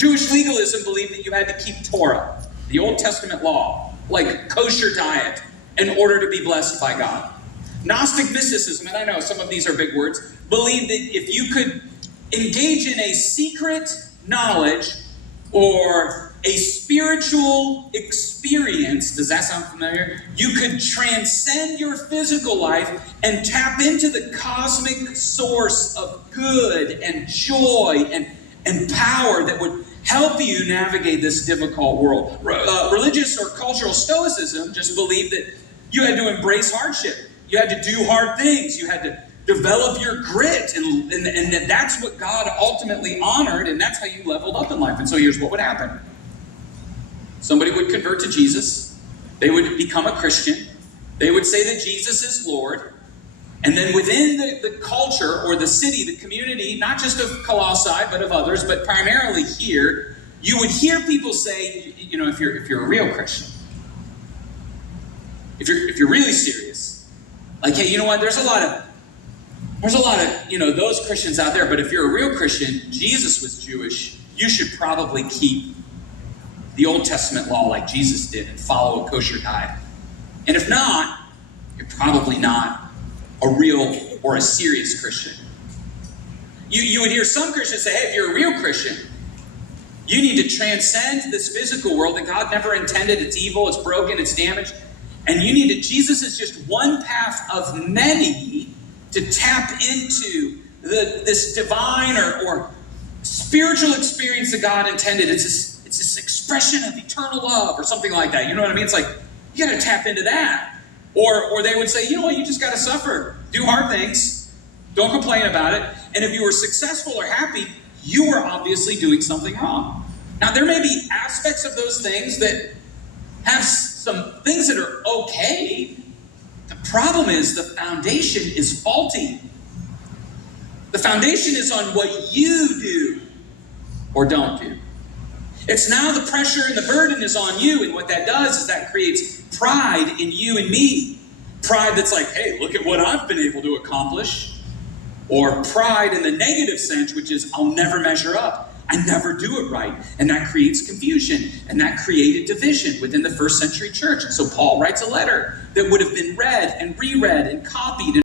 Jewish legalism believed that you had to keep Torah, the Old Testament law, like kosher diet, in order to be blessed by God. Gnostic mysticism, and I know some of these are big words, believed that if you could engage in a secret knowledge or a spiritual experience, does that sound familiar? You could transcend your physical life and tap into the cosmic source of good and joy and power that would help you navigate this difficult world. Religious or cultural stoicism just believed that you had to embrace hardship. You had to do hard things. You had to develop your grit. And that's what God ultimately honored, and that's how you leveled up in life. And so here's what would happen. Somebody would convert to Jesus. They would become a Christian. They would say that Jesus is Lord. And then within the culture or the city, the community, not just of Colossae, but of others, but primarily here, you would hear people say, you know, if you're a real Christian, if you're really serious, like, hey, you know what, there's a lot of, you know, those Christians out there, but if you're a real Christian, Jesus was Jewish, you should probably keep the Old Testament law like Jesus did and follow a kosher diet. And if not, you're probably not a real or a serious Christian. You would hear some Christians say, hey, if you're a real Christian, you need to transcend this physical world that God never intended. It's evil, it's broken, it's damaged. And you need to, Jesus is just one path of many to tap into this divine or spiritual experience that God intended. It's this expression of eternal love or something like that. You know what I mean? It's like, you got to tap into that. Or they would say, you know what, you just got to suffer. Do hard things. Don't complain about it. And if you were successful or happy, you were obviously doing something wrong. Now, there may be aspects of those things that have some things that are okay. The problem is the foundation is faulty. The foundation is on what you do or don't do. It's now the pressure and the burden is on you, and what that does is that creates pride in you and me. Pride that's like, hey, look at what I've been able to accomplish. Or pride in the negative sense, which is, I'll never measure up. I never do it right. And that creates confusion. And that created division within the first century church. And so Paul writes a letter that would have been read and reread and copied and